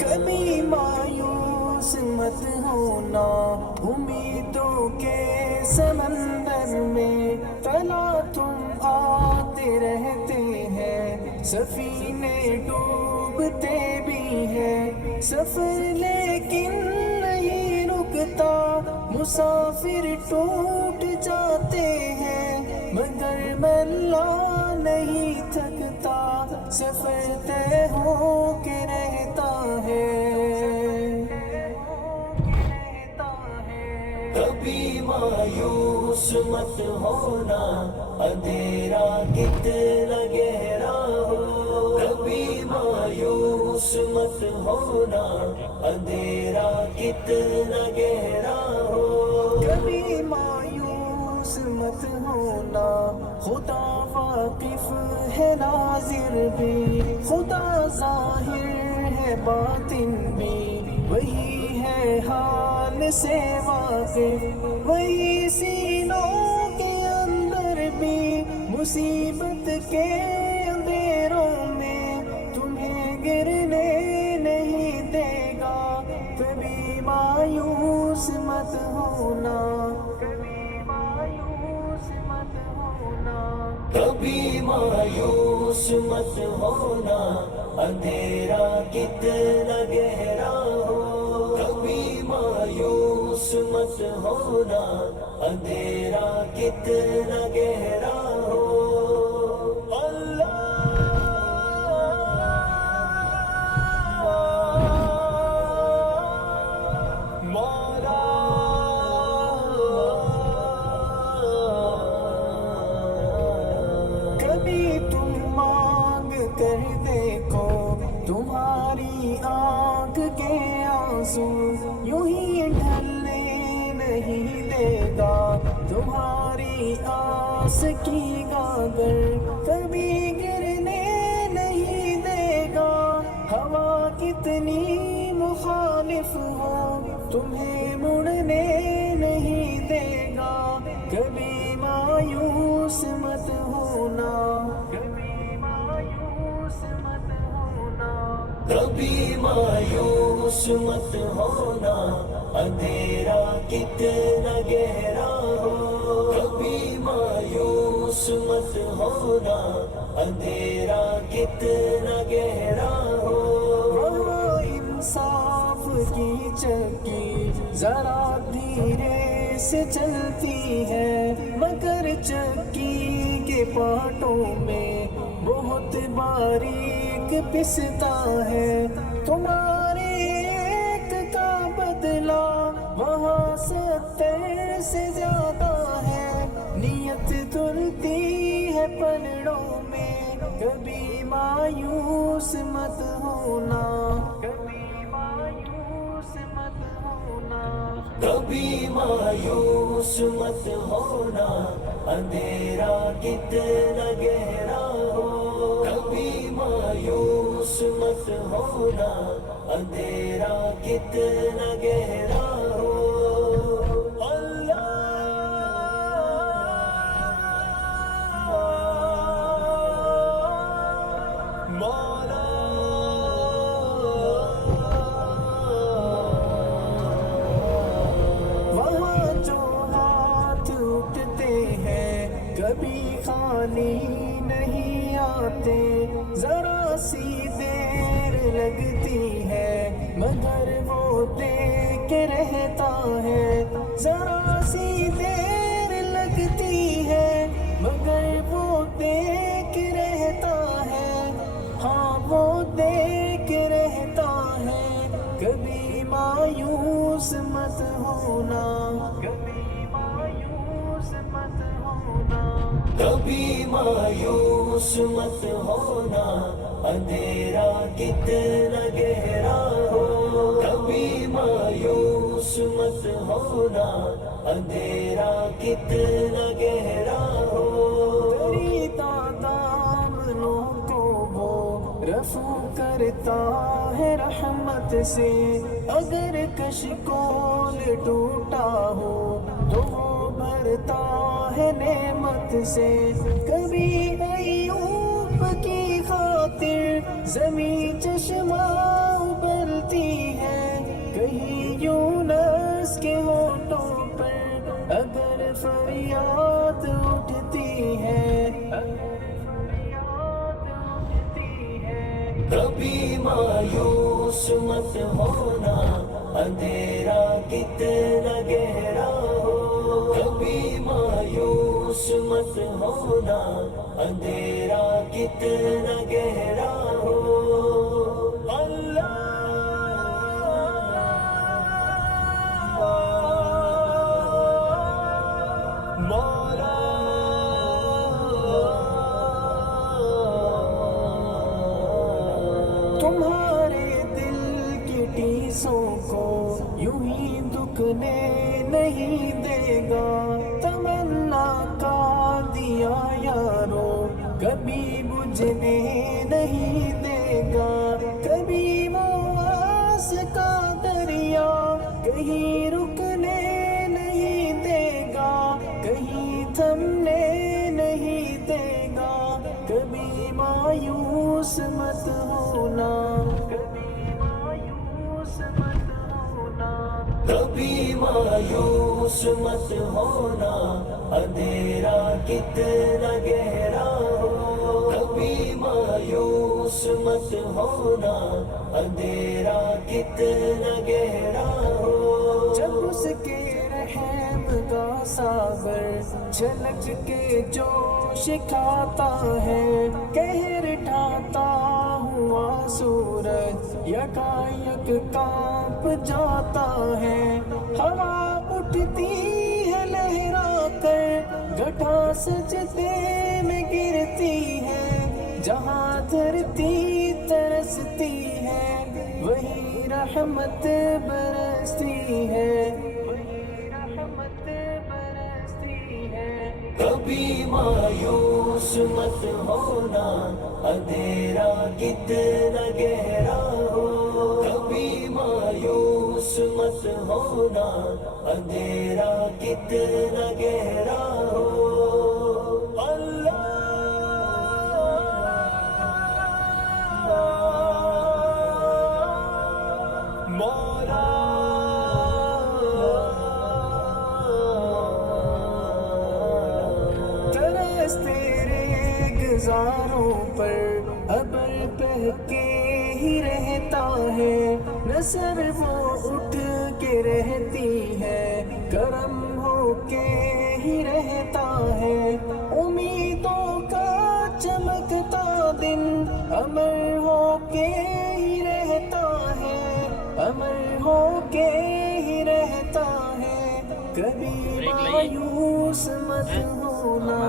کبھی مایوس مت ہونا، امیدوں کے سمندر میں تلا تم آتے رہتے ہیں، سفینے ڈوبتے بھی ہیں، سفر لیکن نہیں رکتا، مسافر ٹوٹ جاتے ہیں، مگر ملا نہیں تھکتا، سفر طے ہو کے رہتا ہے۔ کبھی مایوس مت ہونا، اندھیرا کتنا گہرا ہو، کبھی مایوس مت ہونا، اندھیرا کتنا گہرا ہو، کبھی مایوس مت ہونا، خدا واقف ہے ناظر بھی، خدا ظاہر ہے باطن بھی، وہی ہے حال سے واقف، وہی سینوں کے اندر بھی، مصیبت کے اندھیروں میں تمہیں گرنے نہیں دے گا، کبھی مایوس مت ہونا، کبھی مایوس مت ہونا، کبھی مایوس مت ہونا، اندھیرا کتنا گہرا ہو، کبھی مایوس مت ہونا، اندھیرا کتنا گہرا ہو، کبھی تم مانگ کر دیکھو، تمہاری آنکھ کے آنسو یوں ہی ڈھلنے نہیں دے گا، تمہاری آس کی گاگر کبھی گرنے نہیں دے گا، ہوا کتنی مخالف ہو تمہیں مڑنے نہیں دے گا، کبھی مایوس مت ہونا، کبھی مایوس مت ہونا، کبھی مایوس مت ہونا، اندھیرا کتنا گہرا ہو، کبھی مایوس مت ہونا، اندھیرا کتنا گہرا ہو، وہاں انصاف کی چکی ذرا دھیرے سے چلتی ہے، مگر چکی کے پاٹوں میں بہت باریک پستا ہے، تمہارے ایک کا بدلہ وہاں 70 سے زیادہ ہے، نیت دھلتی ہے پلڑوں میں، کبھی مایوس مت ہونا، کبھی مایوس مت ہونا، کبھی مایوس مت ہونا، اندھیرا کتنا گہرا ہو، کبھی مایوس مت ہونا، اندھیرا کتنا گہرا ہو، وہاں جو ہاتھ اٹھتے ہیں کبھی خالی نہیں آتے، ذرا سی دیر لگتی ہے مگر وہ دیکھ رہتا ہے، ذرا سی دیر لگتی ہے مگر وہ دیکھ رہتا ہے، ہاں وہ دیکھ رہتا ہے، کبھی مایوس مت ہونا، کبھی مایوس مت ہونا، کبھی مایوس مت ہونا، اندھیرا کتنا گہرا ہو، کبھی مایوس مت ہونا، اندھیرا کتنا گہرا ہو، رفو کرتا ہے رحمت سے، اگر کشکول ٹوٹا ہو تو وہ بھرتا ہے نعمت سے۔ کبھی ایوب کی خاطر زمین چشمہ ابلتی ہے، کہیں یونس کے ہونٹوں پر اگر فریاد اٹھتی ہے، کبھی مایوس مت ہونا اندھیرا کتنا گہرا ہو، کبھی مایوس مت ہونا اندھیرا کتنا گہرا ہو۔ تمہارے دل کی ٹیسوں کو یوں ہی دکھنے نہیں دے گا، تمنا کا دیا یارو کبھی بجھنے نہیں دے گا، کبھی وہ آس کا دریا کہیں رکنے نہیں دے گا، کہیں تھمنے نہیں دے گا، کبھی مایوس مت ہونا، کبھی مایوس مت ہونا اندھیرا کتنا گہرا ہو، کبھی مایوس مت ہونا اندھیرا کتنا گہرا ہو۔ جب اس کے رحم کا ساغر جھلک کے جوش کھاتا ہے، قہر ڈھاتا ہوا سورج یکایک کانپ جاتا ہے، ہوا اٹھتی ہے لہرا کر گٹھا سجدے میں گرتی ہے، جہاں دھرتی ترستی ہے وہی رحمت برستی ہے، کبھی مایوس مت ہونا اندھیرا کتنا گہرا ہو، کبھی مایوس مت ہونا اندھیرا کتنا گہرا ہو۔ ترس تیرے گزاروں پر ابر بہہ کے ہی رہتا ہے، نثر وہ اٹھ کے رہتی ہے، کرم ہو کے ہی رہتا ہے، امیدوں کا چمکتا دن امر ہو کے ہی رہتا ہے، امر ہو کے ہی رہتا ہے، کبھی مایوس مت ہونا۔